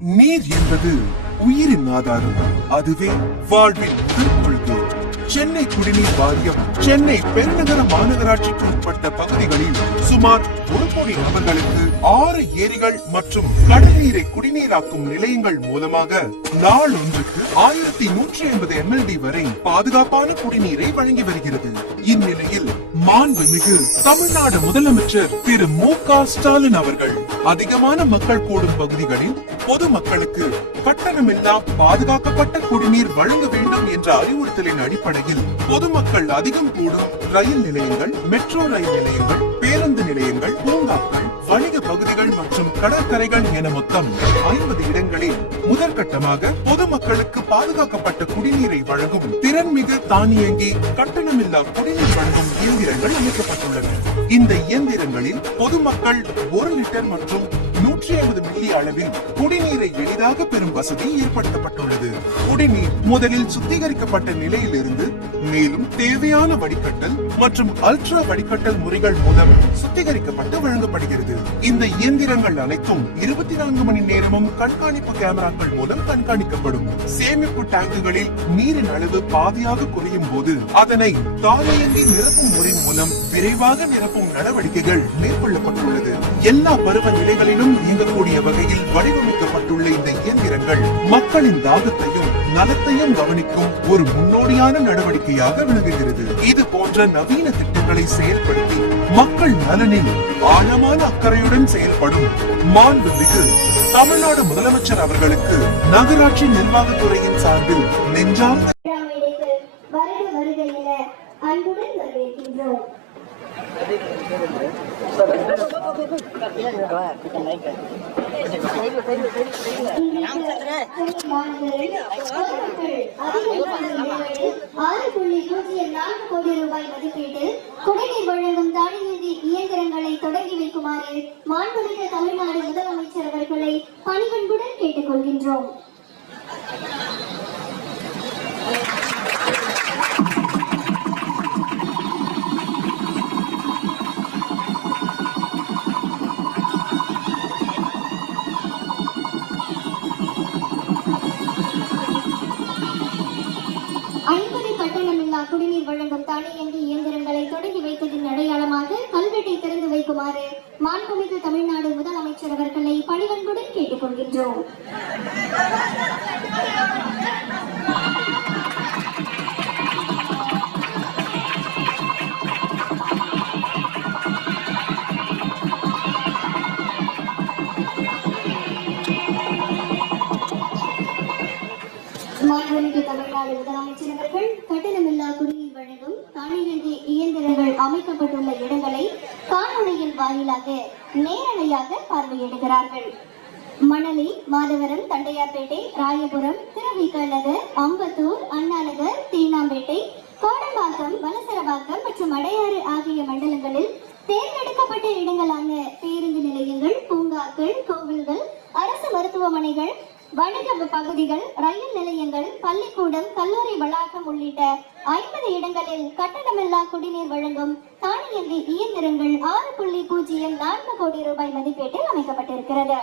நீர் என்பது உயிரின் ஆதாரம். அதுவே வாழ்வின் திருப்பொழுது. சென்னை குடிநீர் வாரியம் சென்னை பெருநகர மாநகராட்சிக்கு உட்பட்ட பகுதிகளில் சுமார் 1 கோடி நபர்களுக்கு 6 ஏரிகள் மற்றும் கடல் நீரை குடிநீராக்கும் நிலையங்கள் மூலமாக நாள் ஒன்றுக்கு 1150 mld வரை பாதுகாப்பான குடிநீரை வழங்கி வருகிறது. இந்நிலையில் மாண்புமிகு தமிழ்நாடு முதலமைச்சர் திரு மு.க. ஸ்டாலின் அவர்கள் அதிகமான மக்கள் கூடும் பகுதிகளில் பொதுமக்களுக்கு கட்டணமில்லா பாதுகாக்கப்பட்ட குடிநீர் வழங்க வேண்டும் என்ற அறிவுறுத்தலின் அடிப்படையில் பொதுமக்கள் அதிகம் கூடும் ரயில் நிலையங்கள், மெட்ரோ ரயில் நிலையங்கள், பேருந்து நிலையங்கள், பூங்காக்கள், வணிக பகுதிகள் மற்றும் கடற்கரைகள் என மொத்தம் 50 இடங்களில் முதற்கட்டமாக பொதுமக்களுக்கு பாதுகாக்கப்பட்ட குடிநீரை வழங்கும் திறன்மிகு தானியங்கி கட்டணமில்லா குடிநீர் வழங்கும் இயந்திரங்கள் அமைக்கப்பட்டுள்ளன. இந்த இயந்திரங்களில் பொதுமக்கள் 1 லிட்டர் மற்றும் 150 மில்லி அளவில் குடிநீரை எளிதாக பெறும் வசதி ஏற்படுத்தப்பட்டுள்ளது. குடிநீர் முதலில் சுத்திகரிக்கப்பட்ட நிலையிலிருந்து மேலும் தேவையான வடிகட்டல் மற்றும் அல்ட்ரா வடிகட்டல் முறைகள் மூலம் சுத்திகரிக்கப்பட்டு வழங்கப்படுகிறது. இந்த இயந்திரங்கள் அனைத்தும் 24 மணி நேரமும் கண்காணிப்பு கேமராக்கள் மூலம் கண்காணிக்கப்படும். சேமிப்பு டேங்குகளில் நீரின் அளவு பாதியாக குறையும் போது அதனை தானியங்கி நிரப்பும் முறை மூலம் விரைவாக நிரப்பும் நடவடிக்கைகள் மேற்கொள்ளப்பட்டுள்ளது. எல்லா பருவ நிலைகளிலும் இயங்கக்கூடிய வகையில் வடிவமைக்கப்பட்டுள்ள இந்த இயந்திரங்கள் மக்களின் தாகத்தையும் நலத்தையும் கவனிக்கும் ஒரு முன்னோடியான நடவடிக்கையாக விளங்குகிறது. இது போன்ற நவீன திட்டங்களை செயல்படுத்தி மக்கள் நலனில் ஆழமான அக்கறையுடன் செயல்படும் மாண்புமிகு தமிழ்நாடு முதலமைச்சர் அவர்களுக்கு நகராட்சி நிர்வாகத்துறையின் சார்பில் நெஞ்சார்ந்த அன்புடன் வரவேற்கின்றோம். கோடி ரூபாய் மதிப்பீட்டில் குடிநீர் வழங்கும் தானியங்கி இயந்திரங்களை தொடங்கி வைக்குமாறு மாண்புமிகு தமிழ்நாடு முதலமைச்சர் அவர்களை பணிவன்புடன் கேட்டுக் கொள்கின்றோம். கட்டணமில்லா குடிநீர் வழங்கும் தானியங்கி இயந்திரங்களை தொடங்கி வைத்ததின் அடையாளமாக கல்வெட்டை திறந்து வைக்குமாறு மாண்புமிகு தமிழ்நாடு முதலமைச்சர் அவர்களை பணிவன்புடன் கேட்டுக் கொள்கின்றோம். மாண்புமிகு தமிழ்நாடு முதலமைச்சர் அவர்கள் கட்டணமில்லா குடிநீர் வழங்கும் தானியங்கி இயந்திரங்கள் அமைக்கப்பட்டுள்ள இடங்களை காணொலியின் வாயிலாக நேரலையாக பார்வையிடுகிறார்கள். மணலி, மாதவரம், தண்டையார்பேட்டை, ராயபுரம், திருவிக நகர், அம்பத்தூர், அண்ணா நகர், தீனாம்பேட்டை, கோடம்பாக்கம், வலசரவாக்கம் மற்றும் அடையாறு ஆகிய மண்டலங்களில் தேர்ந்தெடுக்கப்பட்ட இடங்களான பேருந்து நிலையங்கள், பூங்காக்கள், கோவில்கள், அரசு மருத்துவமனைகள், வணிக பகுதிகள், ரயில் நிலையங்கள், பள்ளிக்கூடம், கல்லூரி வளாகம் உள்ளிட்ட 50 இடங்களில் கட்டணமில்லா குடிநீர் வழங்கும் தானியங்கி இயந்திரங்கள் 6.04 கோடி ரூபாய் மதிப்பீட்டில் அமைக்கப்பட்டிருக்கிறது.